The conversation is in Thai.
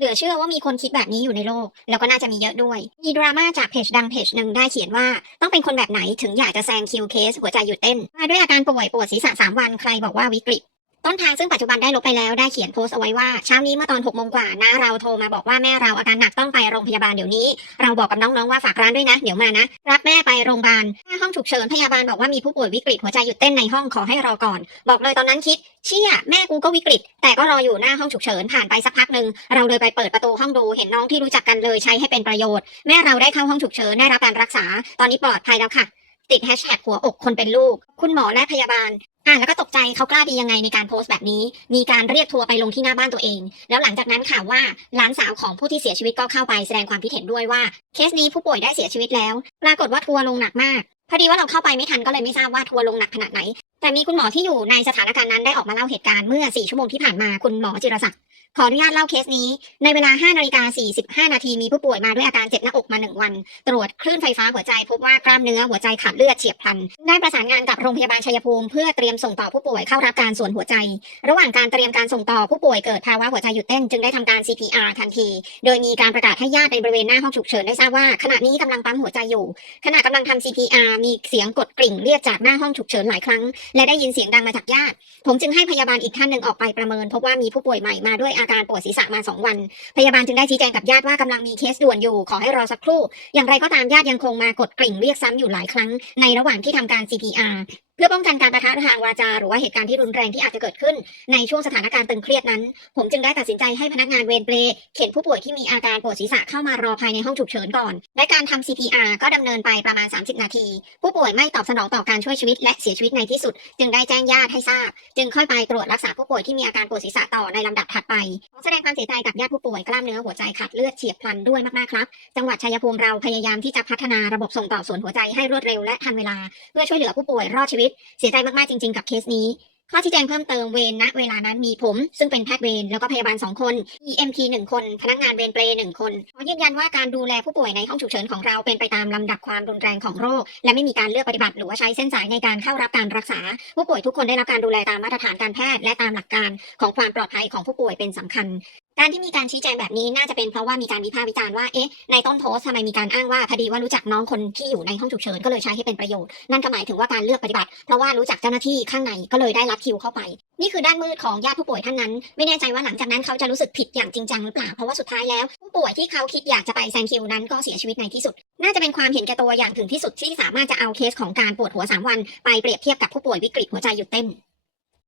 เหลือเชื่อว่ามีคนคิดแบบนี้อยู่ในโลก แล้วก็น่าจะมีเยอะด้วย มีดราม่าจากเพจดังเพจหนึ่งได้เขียนว่า ต้องเป็นคนแบบไหนถึงอยากจะแซงคิวเคสหัวใจหยุดเต้นมาด้วยอาการป่วยปวดศีรษะ3วันใครบอกว่าวิกฤต ต้นทางซึ่งปัจจุบันได้ลบไปแล้วได้เขียนโพสต์เอาไว้ว่าเช้านี้เมื่อตอน6โมงกว่านะเราโทรมาบอกว่าแม่เราอาการหนักต้องไปโรงพยาบาลเดี๋ยวนี้ เราบอกกับน้องๆว่าฝากร้านด้วยนะ เดี๋ยวมานะ รับแม่ไปโรงพยาบาลหน้าห้องฉุกเฉินพยาบาลบอกว่ามีผู้ป่วยวิกฤตหัวใจหยุดเต้นในห้องขอให้รอก่อน บอกเลยตอนนั้นคิด เชี่ยแม่กูก็วิกฤต แต่ก็รออยู่หน้าห้องฉุกเฉินผ่านไปสักพักหนึ่งเราเลยไปเปิดประตูห้องดูเห็นน้องที่รู้จักกันเลยใช้ให้เป็นประโยชน์แม่เราได้เข้าห้องฉุกเฉินได้รับการรักษา ตอนนี้ปลอดภัยแล้วค่ะติดแฮชแท็กหัวอกคนเป็นลูก คุณหมอและพยาบาล อะแล้วก็ตกใจเขากล้าดียังไงในการโพสต์แบบนี้ มีการเรียกทัวร์ไปลงที่หน้าบ้านตัวเอง แล้วหลังจากนั้นข่าวว่าหลานสาวของผู้ที่เสียชีวิตก็เข้าไปแสดงความคิดเห็นด้วยว่า เคสนี้ผู้ป่วยได้เสียชีวิตแล้ว ปรากฏว่าทัวร์ลงหนักมากพอดีว่าเราเข้าไปไม่ทันก็เลยไม่ทราบว่าทัวร์ลงหนักขนาดไหน แต่มีคุณหมอที่อยู่ในสถานการณ์นั้นได้ออกมาเล่าเหตุการณ์เมื่อ 4 ชั่วโมงที่ผ่านมาคุณหมอจิรศักดิ์ขออนุญาตเล่าเคสนี้ ในเวลา 5 นาฬิกา 45 นาทีมีผู้ป่วยมาด้วยอาการเจ็บหน้าอกมา 1 วัน ตรวจคลื่นไฟฟ้าหัวใจ พบว่ากล้ามเนื้อหัวใจขาดเลือดเฉียบพลัน ได้ประสานงานกับโรงพยาบาลชัยภูมิ เพื่อเตรียมส่งต่อผู้ป่วยเข้ารับการส่วนหัวใจ ระหว่างการเตรียมการส่งต่อผู้ป่วยเกิดภาวะหัวใจหยุดเต้นจึงได้ทำการ CPR ทันที โดยมีการประกาศให้ญาติในบริเวณหน้าห้องฉุกเฉินได้ทราบว่าขณะนี้กำลังปั๊มหัวใจอยู่ ขณะกำลังทำ CPR มีเสียงกดกริ่งเรียกจากหน้าห้องฉุกเฉินหลายครั้งและได้ยินเสียงดังมาจากญาติ ผมจึงให้พยาบาลอีกท่านหนึ่งออกไปประเมิน พบว่ามีผู้ป่วยใหม่มาด้วยอาการปวดศีรษะมา2วัน พยาบาลจึงได้ชี้แจงกับญาติว่ากำลังมีเคสด่วนอยู่ ขอให้รอสักครู่ อย่างไรก็ตามญาติยังคงมากดกริ่งเรียกซ้ำอยู่หลายครั้ง ในระหว่างที่ทำการ CPR พื่อป้องกันการประทะทางวาจา หรือว่าเหตุการณ์ที่รุนแรงที่อาจจะเกิดขึ้น ในช่วงสถานการณ์ตึงเครียดนั้น ผมจึงได้ตัดสินใจให้พนักงานเวรเปลเข็นผู้ป่วยที่มีอาการปวดศีรษะเข้ามารอภายในห้องฉุกเฉินก่อน และการทำ CPR ก็ดำเนินไปประมาณ 30 นาที ผู้ป่วยไม่ตอบสนองต่อการช่วยชีวิต และเสียชีวิตในที่สุด จึงได้แจ้งญาติให้ทราบ จึงค่อยไปตรวจรักษาผู้ป่วยที่มีอาการปวดศีรษะต่อในลำดับถัดไปขอแสดงความเสียใจกับญาติผู้ป่วยกล้ามเนื้อหัวใจขาดเลือดเฉียบพลันด้วยมากๆครับ จังหวัดชัยภูมิเราพยายามที่จะพัฒนาระบบส่งต่อส่วนหัวใจให้รวดเร็วและทันเวลา เพื่อช่วยเหลือผู้ป่วยรอดชีวิตเสียใจมากๆจริง ๆ กับเคสนี้ ข้อชี้แจงเพิ่มเติมเวรณเวลานั้นมีผม ซึ่งเป็นแพทย์เวรแล้วก็พยาบาล 2 คน EMT 1 คน พนักงานเวรเปรย์1คนขอยืนยันว่าการดูแลผู้ป่วยในห้องฉุกเฉินของเราเป็นไปตามลำดับความรุนแรงของโรค และไม่มีการเลือกปฏิบัติหรือว่าใช้เส้นสายในการเข้ารับการรักษา ผู้ป่วยทุกคนได้รับการดูแลตามมาตรฐานการแพทย์และตามหลักการของความปลอดภัยของผู้ป่วยเป็นสำคัญ การที่มีการชี้แจงแบบนี้น่าจะเป็นเพราะว่ามีการวิพากษ์วิจารณ์ว่า เอ๊ะ ในต้นโพสทำไมมีการอ้างว่าพอดีว่ารู้จักน้องคนที่อยู่ในห้องฉุกเฉินก็เลยใช้ให้เป็นประโยชน์ นั่นก็หมายถึงว่าการเลือกปฏิบัติ เพราะว่ารู้จักเจ้าหน้าที่ข้างในก็เลยได้รับคิวเข้าไป นี่คือด้านมืดของญาติผู้ป่วยท่านนั้น ไม่แน่ใจว่าหลังจากนั้นเขาจะรู้สึกผิดอย่างจริงจังหรือเปล่า เพราะว่าสุดท้ายแล้ว ผู้ป่วยที่เขาคิดอยากจะไปแซงคิวนั้นก็เสียชีวิตในที่สุด น่าจะเป็นความเห็นแก่ตัวอย่างถึงที่สุดที่สามารถจะเอาเคสของการปวดหัวสามวันไปเปรียบเทียบกับผู้ป่วยวิกฤตหัวใจหยุดเต้น